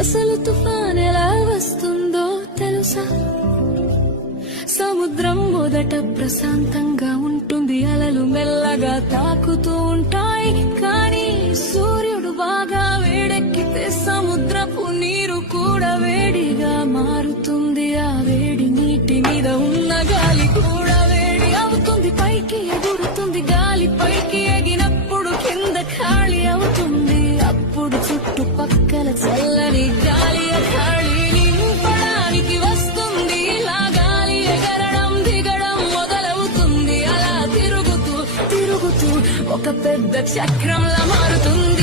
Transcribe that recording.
అసలు తుఫాన్ ఎలా వస్తుందో తెలుసా? సముద్రం మొదట ప్రశాంతంగా ఉంటుంది, అలలు మెల్లగా తాకుతూ ఉంటాయి. కానీ సూర్యుడు బాగా వేడెక్కితే సముద్రపు నీరు కూడా వేడిగా మారుతుంది. ఆ వేడి నీటి మీద ఉన్న గాలి కూడా వేడి అవుతుంది, పైకి ఎగురుతుంది. గాలి పైకి ఎగినప్పుడు కింద ఖాళీ అవుతుంది. అప్పుడు చుట్టుపక్కల చల్లని గాలి ఖాళీ నింపడానికి వస్తుంది. ఇలా గాలి ఎగరడం దిగడం మొదలవుతుంది. అలా తిరుగుతూ తిరుగుతూ ఒక పెద్ద చక్రంలా మారుతుంది.